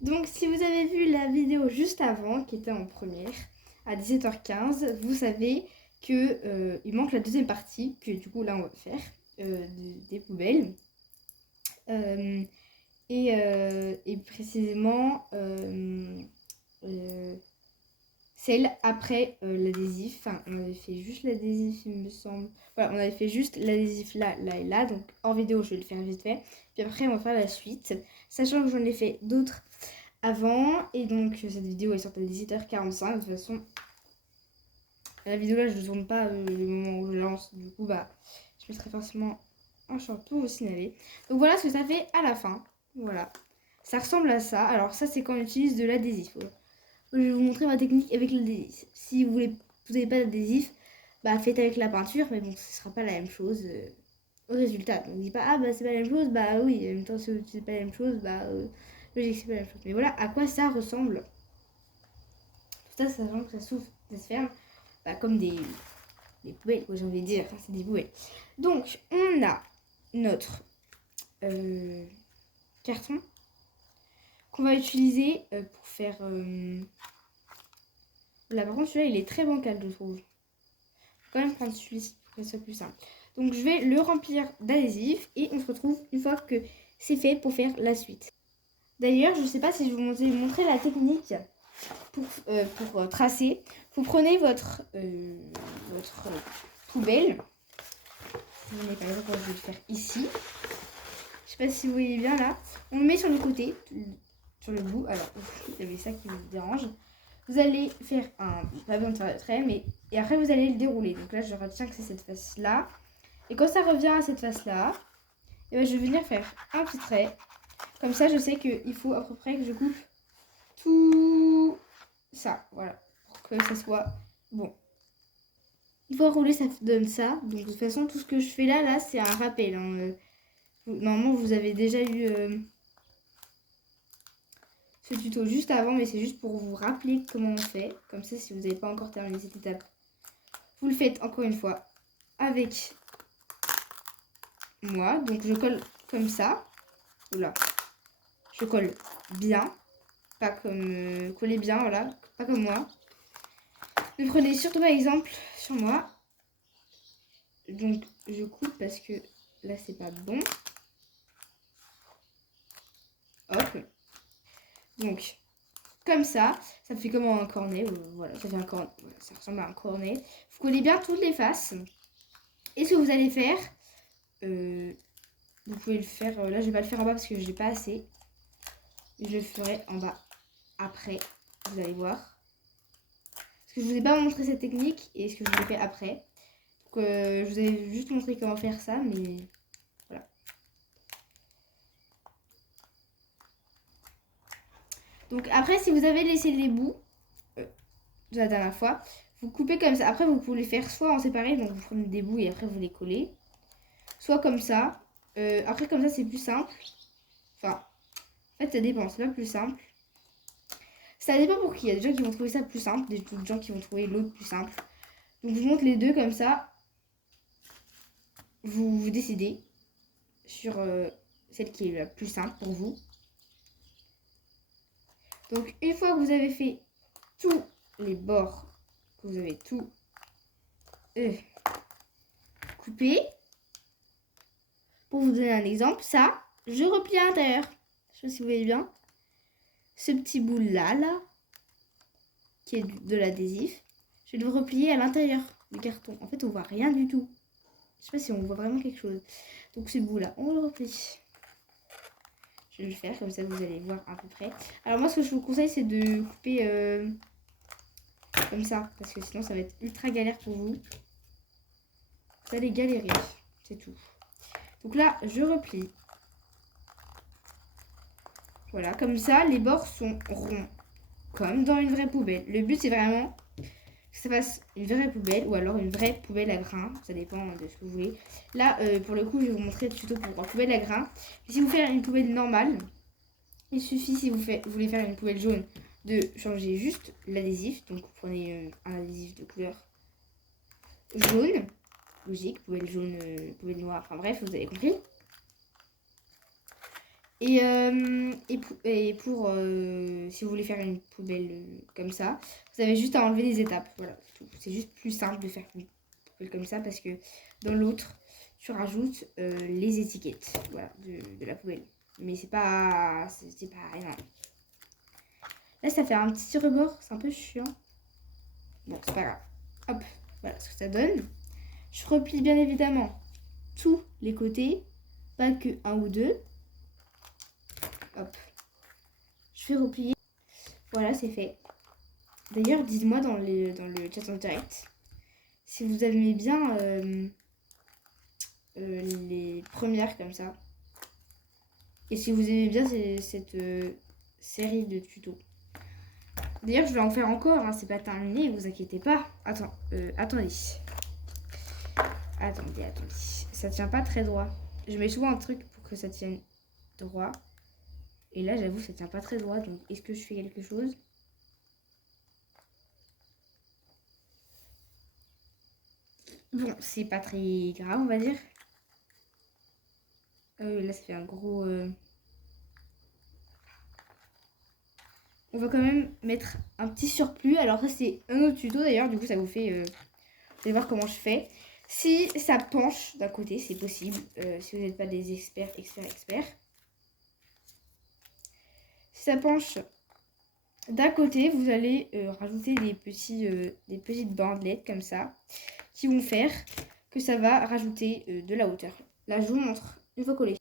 Donc si vous avez vu la vidéo juste avant, qui était en première, à 17h15, vous savez que il manque la deuxième partie, que du coup là on va faire, des poubelles. Et précisément celle après l'adhésif. Enfin, on avait fait juste l'adhésif, il me semble. Voilà, on avait fait juste l'adhésif là, là et là. Donc en vidéo, je vais le faire vite fait. Puis après, on va faire la suite. Sachant que j'en ai fait d'autres avant. Et donc, cette vidéo est sortie à 17h45. De toute façon, la vidéo là, je ne tourne pas le moment où je lance. Du coup, bah, je mettrai forcément un short pour vous signaler. Donc voilà ce que ça fait à la fin. Voilà. Ça ressemble à ça. Alors ça, c'est quand on utilise de l'adhésif. Je vais vous montrer ma technique avec l'adhésif. Si vous n'avez pas d'adhésif, bah faites avec la peinture, mais bon, ce sera pas la même chose au résultat. Donc, dis pas, ah bah c'est pas la même chose, bah oui, en même temps, si c'est pas la même chose, bah logique, c'est pas la même chose. Mais voilà à quoi ça ressemble. Tout ça, sachant que ça s'ouvre, ça se ferme, bah, comme des poubelles, j'ai envie de dire. Enfin, c'est des poubelles. Donc, on a notre carton qu'on va utiliser pour faire. Là, par contre, celui-là, il est très bancal, je trouve. Faut quand même prendre celui-ci pour que ce soit plus simple. Donc, je vais le remplir d'adhésif et on se retrouve une fois que c'est fait pour faire la suite. D'ailleurs, je ne sais pas si je vais vous montrer la technique pour tracer. Vous prenez votre poubelle. Par exemple, je vais le faire ici. Je sais pas si vous voyez bien là. On le met sur le côté, sur le bout. Alors, il y avait ça qui me dérange. Vous allez faire pas besoin de faire le trait, mais et après vous allez le dérouler. Donc là, je retiens que c'est cette face-là. Et quand ça revient à cette face-là, et ben, je vais venir faire un petit trait. Comme ça, je sais qu'il faut à peu près que je coupe tout ça. Voilà, pour que ça soit bon. Une fois roulé, ça donne ça. Donc de toute façon, tout ce que je fais là, c'est un rappel. Hein. Normalement, vous avez déjà eu ce tuto juste avant, mais c'est juste pour vous rappeler comment on fait. Comme ça, si vous n'avez pas encore terminé cette étape, vous le faites encore une fois avec moi. Donc je colle comme ça. Oula. Je colle bien. Pas comme coller bien, voilà. Pas comme moi. Ne prenez surtout pas exemple sur moi. Donc je coupe parce que là c'est pas bon. Hop. Donc comme ça fait comme un cornet. Voilà, ça fait un cornet. Voilà, ça ressemble à un cornet. Vous collez bien toutes les faces. Et ce que vous allez faire, vous pouvez le faire. Là je vais pas le faire en bas parce que je n'ai pas assez. Je le ferai en bas après. Vous allez voir. Parce que je vous ai pas montré cette technique et ce que je vous ai fait après. Donc je vous ai juste montré comment faire ça, mais voilà. Donc après, si vous avez laissé les bouts de la dernière fois, vous coupez comme ça. Après, vous pouvez les faire soit en séparé, donc vous prenez des bouts et après vous les collez. Soit comme ça. Après, comme ça, c'est plus simple. Enfin, en fait, ça dépend. C'est pas plus simple. Ça dépend pour qui. Il y a des gens qui vont trouver ça plus simple, des gens qui vont trouver l'autre plus simple. Donc je vous montre les deux comme ça. Vous décidez sur celle qui est la plus simple pour vous. Donc une fois que vous avez fait tous les bords, que vous avez tout coupé, pour vous donner un exemple, ça, je replie à l'intérieur. Je sais pas si vous voyez bien. Ce petit bout là, qui est de l'adhésif, je vais le replier à l'intérieur du carton. En fait, on voit rien du tout. Je sais pas si on voit vraiment quelque chose. Donc ce bout là, on le replie. Je vais le faire, comme ça vous allez voir à peu près. Alors moi, ce que je vous conseille, c'est de couper comme ça. Parce que sinon, ça va être ultra galère pour vous. Vous allez galérer, c'est tout. Donc là, je replie. Voilà, comme ça, les bords sont ronds. Comme dans une vraie poubelle. Le but, c'est vraiment que ça fasse une vraie poubelle ou alors une vraie poubelle à grains. Ça dépend de ce que vous voulez. Là, pour le coup, je vais vous montrer le tuto pour une poubelle à grains. Si vous faites une poubelle normale, il suffit, si vous voulez faire une poubelle jaune, de changer juste l'adhésif. Donc, vous prenez un adhésif de couleur jaune. Logique, poubelle jaune, poubelle noire. Enfin bref, vous avez compris. Et pour si vous voulez faire une poubelle comme ça, vous avez juste à enlever les étapes. Voilà, c'est tout. C'est juste plus simple de faire une poubelle comme ça parce que dans l'autre, tu rajoutes les étiquettes, voilà, de la poubelle. Mais c'est pas rien. Là, ça fait un petit rebord, c'est un peu chiant. Bon, c'est pas grave. Hop, voilà ce que ça donne. Je replie bien évidemment tous les côtés, pas que un ou deux. Hop, je fais replier. Voilà, c'est fait. D'ailleurs, dites-moi dans le chat en direct si vous aimez bien les premières comme ça. Et si vous aimez bien cette série de tutos. D'ailleurs, je vais en faire encore, hein, c'est pas terminé, vous inquiétez pas. Attendez. Attendez. Ça tient pas très droit. Je mets souvent un truc pour que ça tienne droit. Et là, j'avoue, ça tient pas très droit. Donc, est-ce que je fais quelque chose? Bon, c'est pas très grave, on va dire. Là, ça fait un gros... On va quand même mettre un petit surplus. Alors ça, c'est un autre tuto d'ailleurs. Du coup, ça vous fait... vous allez voir comment je fais. Si ça penche d'un côté, c'est possible. Si vous n'êtes pas des experts. Si ça penche d'un côté, vous allez rajouter des petites bandelettes comme ça. Qui vont faire que ça va rajouter de la hauteur. Là, je vous montre une fois collé.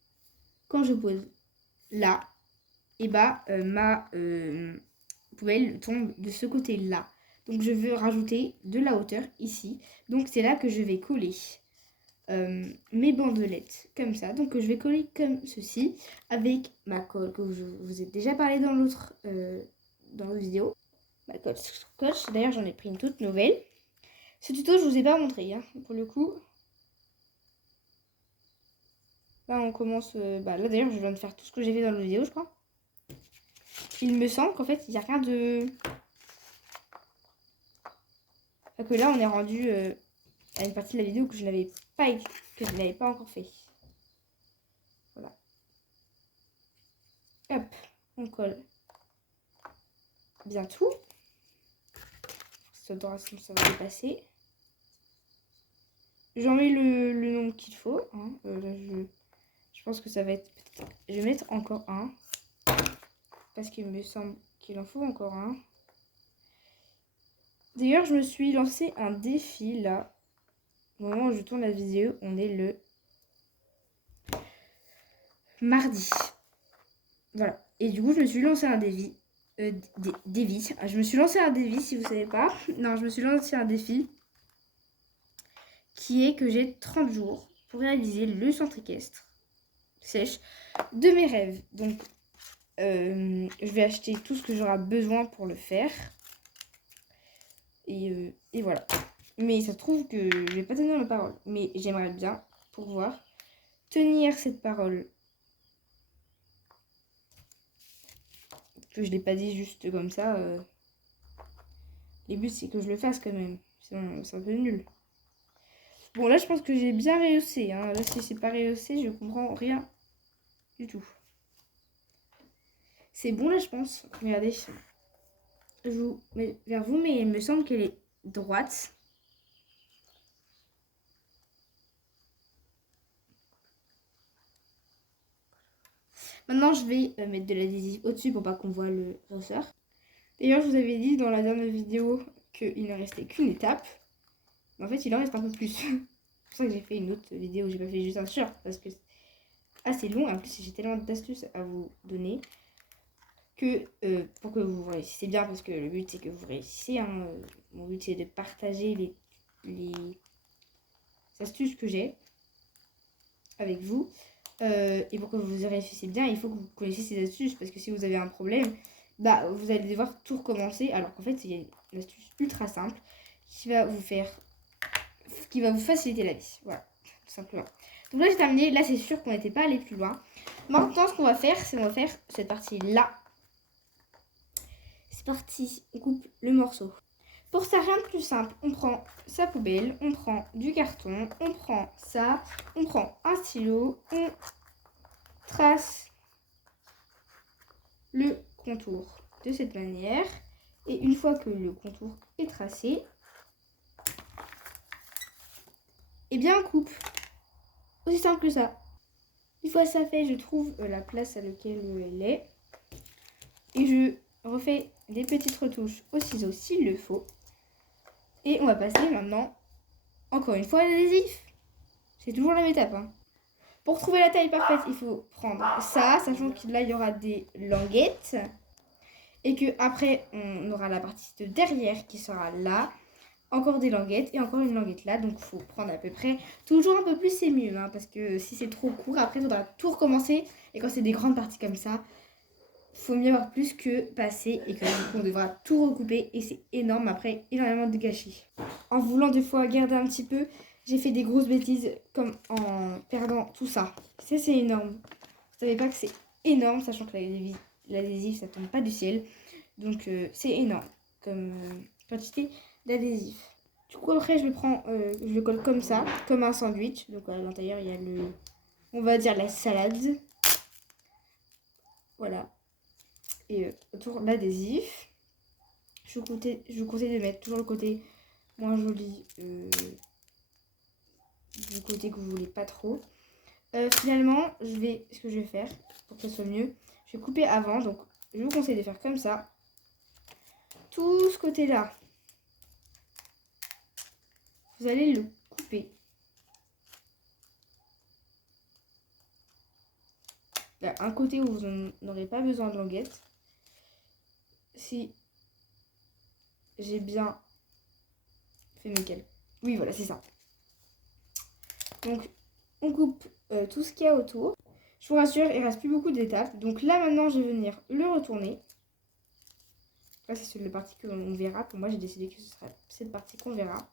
Quand je pose là, et bah ma poubelle tombe de ce côté-là. Donc je veux rajouter de la hauteur ici. Donc c'est là que je vais coller mes bandelettes comme ça. Donc je vais coller comme ceci avec ma colle que je vous ai déjà parlé dans l'autre vidéo. Ma colle scotch. D'ailleurs j'en ai pris une toute nouvelle. Ce tuto je vous ai pas montré hein, pour le coup. Là on commence. Là d'ailleurs je viens de faire tout ce que j'ai fait dans la vidéo je crois. Il me semble qu'en fait il n'y a rien de... Que là on est rendu à une partie de la vidéo que je n'avais pas encore fait. Voilà. Hop, on colle bien tout. Ça va dépasser. J'en mets le nombre qu'il faut. Hein. Là, je pense que ça va être... Je vais mettre encore un. Parce qu'il me semble qu'il en faut encore un. D'ailleurs, je me suis lancé un défi là. Au moment où je tourne la vidéo, on est le mardi. Voilà. Et du coup, je me suis lancé un défi. Je me suis lancé un défi, si vous ne savez pas. Non, je me suis lancé un défi qui est que j'ai 30 jours pour réaliser le centre équestre sèche de mes rêves. Donc, je vais acheter tout ce que j'aurai besoin pour le faire. Et voilà. Mais ça se trouve que je vais pas tenir ma parole. Mais j'aimerais bien pouvoir tenir cette parole. Que je l'ai pas dit juste comme ça. Les buts, c'est que je le fasse quand même. Sinon, c'est un peu nul. Bon, là, je pense que j'ai bien rehaussé. Hein. Là, si c'est pas rehaussé, je comprends rien du tout. C'est bon, là, je pense. Regardez. Je vous mets vers vous, mais il me semble qu'elle est droite. Maintenant, je vais mettre de l'adhésif au-dessus pour pas qu'on voit le ressort. D'ailleurs, je vous avais dit dans la dernière vidéo qu'il ne restait qu'une étape. Mais en fait, il en reste un peu plus. C'est pour ça que j'ai fait une autre vidéo. J'ai pas fait juste un short parce que c'est assez long. En plus, j'ai tellement d'astuces à vous donner que pour que vous réussissiez bien. Parce que le but, c'est que vous réussissiez. Hein. Mon but, c'est de partager les astuces que j'ai avec vous. Et pour que vous réussissiez bien, il faut que vous connaissiez ces astuces. Parce que si vous avez un problème, bah, vous allez devoir tout recommencer. Alors qu'en fait, il y a une astuce ultra simple qui va vous faciliter la vie. Voilà, tout simplement. Donc là, j'ai terminé. Là, c'est sûr qu'on n'était pas allé plus loin. Maintenant, ce qu'on va faire, c'est qu'on va faire cette partie-là. C'est parti. On coupe le morceau. Pour ça, rien de plus simple. On prend sa poubelle, on prend du carton, on prend ça, on prend un stylo, on trace le contour de cette manière. Et une fois que le contour est tracé, et bien on coupe. Aussi simple que ça. Une fois ça fait, je trouve la place à laquelle elle est. Et je refais des petites retouches au ciseau s'il le faut. Et on va passer maintenant, encore une fois, à l'adhésif. C'est toujours la même étape. Hein. Pour trouver la taille parfaite, il faut prendre ça, sachant que là, il y aura des languettes. Et que après on aura la partie de derrière qui sera là. Encore des languettes et encore une languette là. Donc, il faut prendre à peu près. Toujours un peu plus, c'est mieux. Hein, parce que si c'est trop court, après, il faudra tout recommencer. Et quand c'est des grandes parties comme ça, il faut mieux avoir plus que passer. Et que du coup, on devra tout recouper. Et c'est énorme. Après, énormément de gâchis. En voulant des fois garder un petit peu, j'ai fait des grosses bêtises. Comme en perdant tout ça. C'est énorme. Vous savez pas que c'est énorme. Sachant que l'adhésif, ça tombe pas du ciel. Donc, c'est énorme. Comme quantité d'adhésif. Du coup après je le colle comme ça, comme un sandwich. Donc à l'intérieur il y a on va dire la salade. Voilà. Et autour l'adhésif. Je vous conseille de mettre toujours le côté moins joli du côté que vous voulez pas trop. Finalement ce que je vais faire pour que ça soit mieux, je vais couper avant. Donc je vous conseille de faire comme ça. Tout ce côté là. Vous allez le couper. Il y a un côté où vous n'aurez pas besoin de languettes. Si j'ai bien fait mes calculs. Oui, voilà, c'est ça. Donc, on coupe tout ce qu'il y a autour. Je vous rassure, il ne reste plus beaucoup d'étapes. Donc là, maintenant, je vais venir le retourner. Là, c'est la partie qu'on verra. Pour moi, j'ai décidé que ce sera cette partie qu'on verra.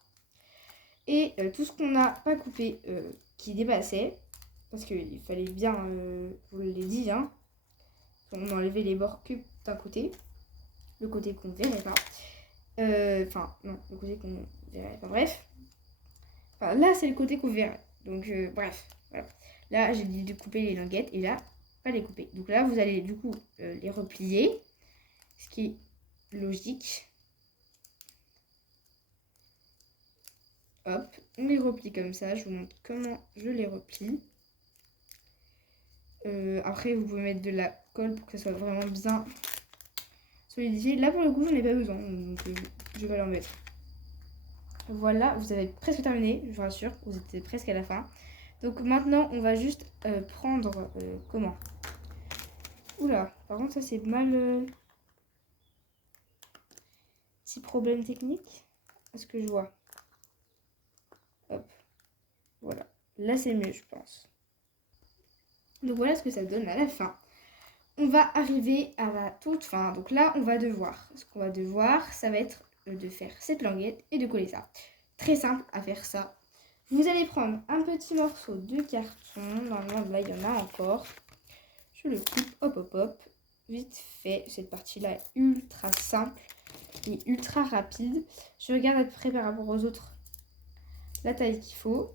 Et tout ce qu'on n'a pas coupé qui dépassait, parce qu'il fallait bien, je vous l'ai dit, hein, on enlevait les bords que d'un côté, le côté qu'on ne verrait pas. Enfin, non, le côté qu'on verrait pas, bref. Enfin, là, c'est le côté qu'on verrait. Donc, bref, voilà. Là, j'ai dit de couper les languettes et là, pas les couper. Donc là, vous allez du coup les replier, ce qui est logique. Hop, on les replie comme ça. Je vous montre comment je les replie. Après, vous pouvez mettre de la colle pour que ça soit vraiment bien solidifié. Là, pour le coup, j'en ai pas besoin, donc je vais l'en mettre. Voilà, vous avez presque terminé, je vous rassure, vous êtes presque à la fin. Donc maintenant, on va juste prendre... comment? Oula, par contre, ça c'est mal... Petit problème technique. Est-ce que je vois? Hop, voilà. Là, c'est mieux, je pense. Donc voilà ce que ça donne à la fin. On va arriver à la toute fin. Donc là, on va devoir... Ce qu'on va devoir, ça va être de faire cette languette et de coller ça. Très simple à faire ça. Vous allez prendre un petit morceau de carton. Normalement, là, il y en a encore. Je le coupe, hop, hop, hop. Vite fait. Cette partie-là est ultra simple et ultra rapide. Je regarde à peu près par rapport aux autres la taille qu'il faut.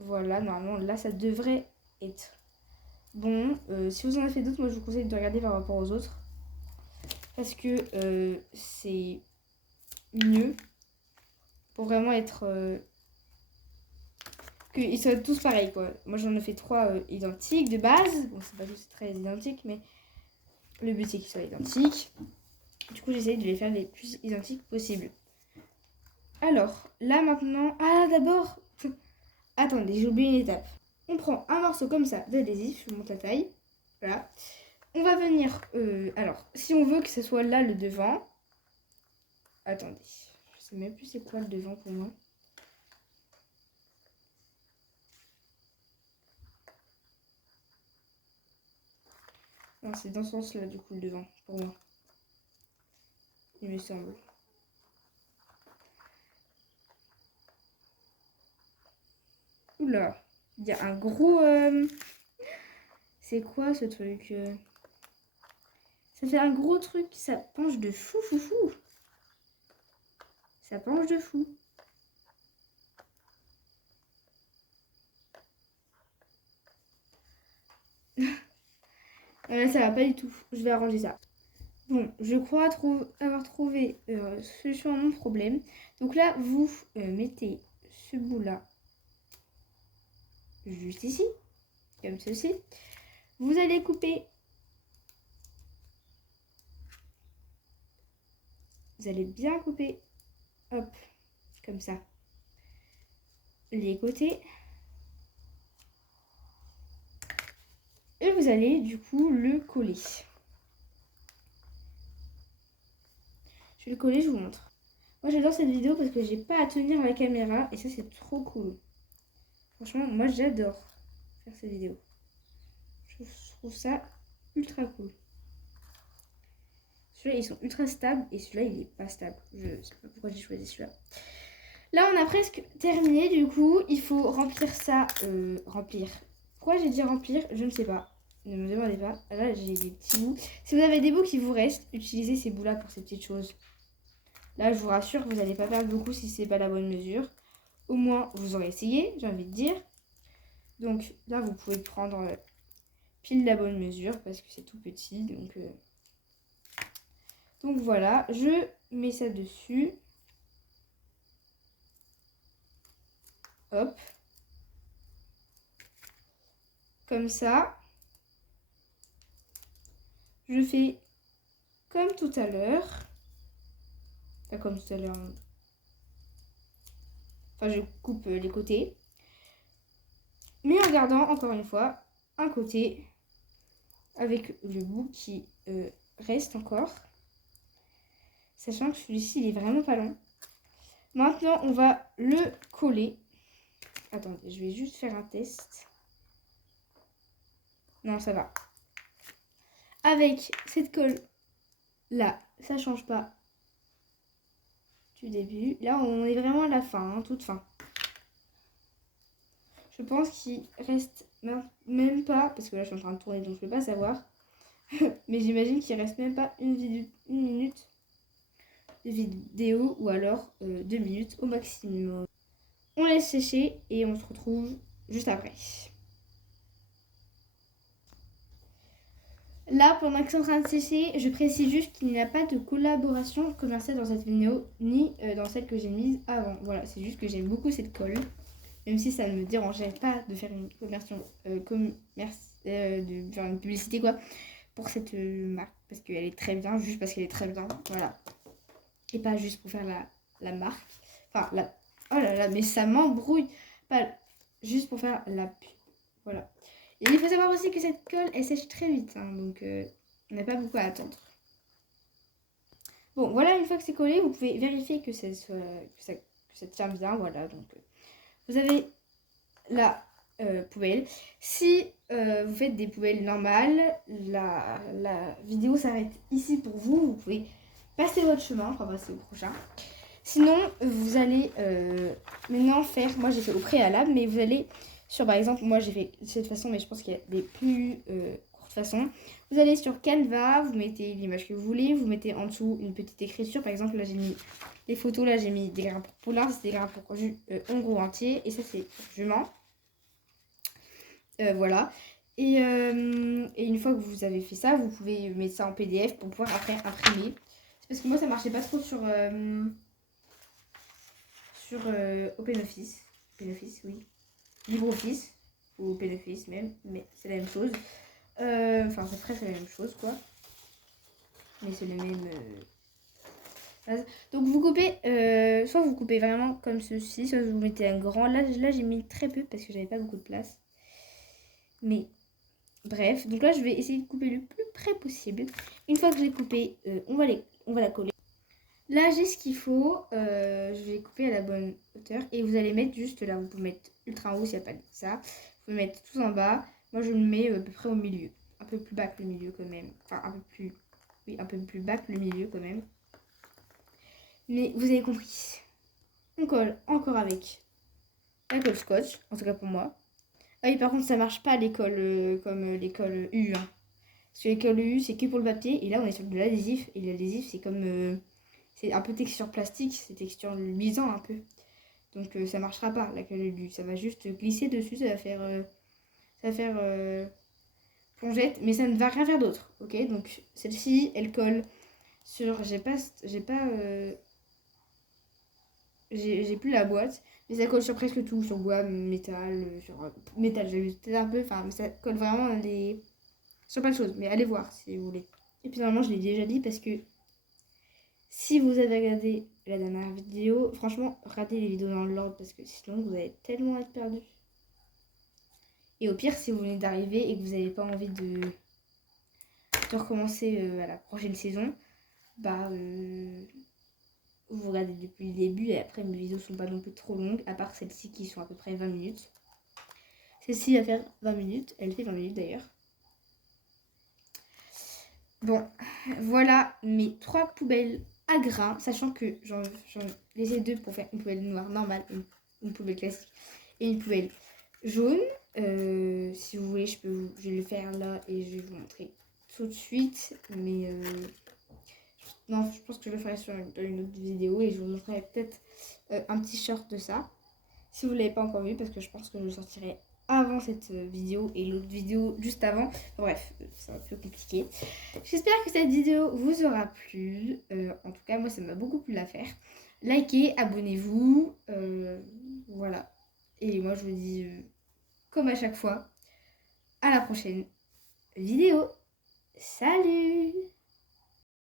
Voilà, normalement, là, ça devrait être bon. Si vous en avez fait d'autres, moi, je vous conseille de regarder par rapport aux autres. Parce que c'est mieux pour vraiment être... qu'ils soient tous pareils, quoi. Moi, j'en ai fait 3 identiques de base. Bon, c'est pas tous très identiques, mais le but, c'est qu'ils soient identiques. Du coup, j'essaie de les faire les plus identiques possible. Alors, là, maintenant... Ah, d'abord... Attendez, j'ai oublié une étape. On prend un morceau comme ça d'adhésif, je vous montre la taille. Voilà. On va venir... alors, si on veut que ce soit là, le devant... Attendez. Je sais même plus c'est quoi le devant pour moi. Non, c'est dans ce sens-là, du coup, le devant, pour moi. Il me semble. Oula, il y a un gros... C'est quoi ce truc Ça fait un gros truc, ça penche de fou, fou, fou. Ça penche de fou. Ça va pas du tout. Je vais arranger ça. Bon, je crois avoir trouvé solution à mon problème. Donc là, vous mettez ce bout-là juste ici, comme ceci. Vous allez couper. Vous allez bien couper. Hop, comme ça. Les côtés. Et vous allez du coup le coller. Je vais le coller, je vous montre. Moi j'adore cette vidéo parce que j'ai pas à tenir la caméra et ça c'est trop cool. Franchement, moi j'adore faire cette vidéo. Je trouve ça ultra cool. Celui-là ils sont ultra stables et celui-là il est pas stable. Je sais pas pourquoi j'ai choisi celui-là. Là on a presque terminé, du coup il faut remplir ça. Remplir. Pourquoi j'ai dit remplir? Je ne sais pas. Ne me demandez pas. Là j'ai des petits bouts. Si vous avez des bouts qui vous restent, utilisez ces bouts-là pour ces petites choses. Là je vous rassure, vous n'allez pas perdre beaucoup si c'est pas la bonne mesure. Au moins vous aurez essayé, j'ai envie de dire. Donc là vous pouvez prendre pile la bonne mesure parce que c'est tout petit. Donc voilà, je mets ça dessus. Hop. Comme ça. Je fais comme tout à l'heure. Pas comme tout à l'heure. Enfin, je coupe les côtés. Mais en gardant, encore une fois, un côté avec le bout qui reste encore. Sachant que celui-ci, il est vraiment pas long. Maintenant, on va le coller. Attendez, je vais juste faire un test. Non, ça va. Avec cette colle là, ça change pas du début. Là, on est vraiment à la fin, hein, toute fin. Je pense qu'il reste même pas, parce que là je suis en train de tourner donc je peux pas savoir. Mais j'imagine qu'il reste même pas une minute de vidéo ou alors 2 minutes au maximum. On laisse sécher et on se retrouve juste après. Là, pendant que c'est en train de sécher, je précise juste qu'il n'y a pas de collaboration commerciale dans cette vidéo, ni dans celle que j'ai mise avant. Voilà, c'est juste que j'aime beaucoup cette colle. Même si ça ne me dérangeait pas de faire une de faire une publicité quoi, pour cette marque. Parce qu'elle est très bien, juste parce qu'elle est très bien. Voilà. Et pas juste pour faire la marque. Enfin, oh là là, mais ça m'embrouille. Pas juste pour faire la pub. Voilà. Et il faut savoir aussi que cette colle, elle sèche très vite. Hein, donc, on n'a pas beaucoup à attendre. Bon, voilà, une fois que c'est collé, vous pouvez vérifier que ça tient bien. Voilà, donc vous avez la poubelle. Si vous faites des poubelles normales, la vidéo s'arrête ici pour vous. Vous pouvez passer votre chemin, on va passer au prochain. Sinon, vous allez maintenant faire, moi j'ai fait au préalable, mais vous allez sur, par exemple, moi j'ai fait de cette façon, mais je pense qu'il y a des plus courtes façons. Vous allez sur Canva, vous mettez l'image que vous voulez, vous mettez en dessous une petite écriture. Par exemple, là j'ai mis les photos, là j'ai mis des grains pour poulain, c'est des grains pour hongrois entier, et ça c'est pour jument. Voilà. Et une fois que vous avez fait ça, vous pouvez mettre ça en PDF pour pouvoir après imprimer. C'est parce que moi ça marchait pas trop sur OpenOffice. OpenOffice, oui. LibreOffice ou OpenOffice même, mais c'est la même chose. Enfin, c'est presque la même chose quoi. Mais c'est le même. Donc vous coupez, soit vous coupez vraiment comme ceci, soit vous mettez un grand. Là j'ai mis très peu parce que j'avais pas beaucoup de place. Mais bref, donc là je vais essayer de couper le plus près possible. Une fois que j'ai coupé, on va la coller. Là j'ai ce qu'il faut, je vais couper à la bonne hauteur et vous allez mettre juste là. Vous pouvez mettre ultra en haut s'il n'y a pas de ça. Vous pouvez mettre tout en bas. Moi je le mets à peu près au milieu, un peu plus bas que le milieu quand même. Enfin un peu plus bas que le milieu quand même. Mais vous avez compris. On colle encore avec la colle scotch, en tout cas pour moi. Ah oui, par contre, ça marche pas à l'école comme l'école U. Hein. Parce que l'école U, c'est que pour le papier. Et là, on est sur de l'adhésif. Et l'adhésif, c'est comme. C'est un peu texture plastique. C'est texture luisant un peu. Donc, ça marchera pas, l'école U. Ça va juste glisser dessus. Ça va faire. plongette, mais ça ne va rien faire d'autre, ok? Donc celle-ci, elle colle sur... J'ai plus la boîte, mais ça colle sur presque tout, sur bois, métal, sur métal, j'ai peut-être un peu, enfin, mais ça colle vraiment sur plein de choses, mais allez voir si vous voulez. Et puis normalement, je l'ai déjà dit parce que si vous avez regardé la dernière vidéo, franchement, regardez les vidéos dans l'ordre parce que sinon vous allez tellement être perdu. Et au pire, si vous venez d'arriver et que vous n'avez pas envie de recommencer à la prochaine saison, bah vous regardez depuis le début et après mes vidéos sont pas non plus trop longues, à part celles-ci qui sont à peu près 20 minutes. Celle-ci va faire 20 minutes, elle fait 20 minutes d'ailleurs. Bon, voilà mes 3 poubelles à grains, sachant que j'en laissé 2 pour faire une poubelle noire normale, une poubelle classique et une poubelle jaune. Si vous voulez, je vais le faire là et je vais vous montrer tout de suite. Mais non, je pense que je le ferai sur une autre vidéo et je vous montrerai peut-être un petit short de ça. Si vous ne l'avez pas encore vu, parce que je pense que je le sortirai avant cette vidéo et l'autre vidéo juste avant. Bref, c'est un peu compliqué. J'espère que cette vidéo vous aura plu. En tout cas, moi, ça m'a beaucoup plu à faire. Likez, abonnez-vous. Voilà. Et moi, je vous dis, comme à chaque fois, à la prochaine vidéo. Salut!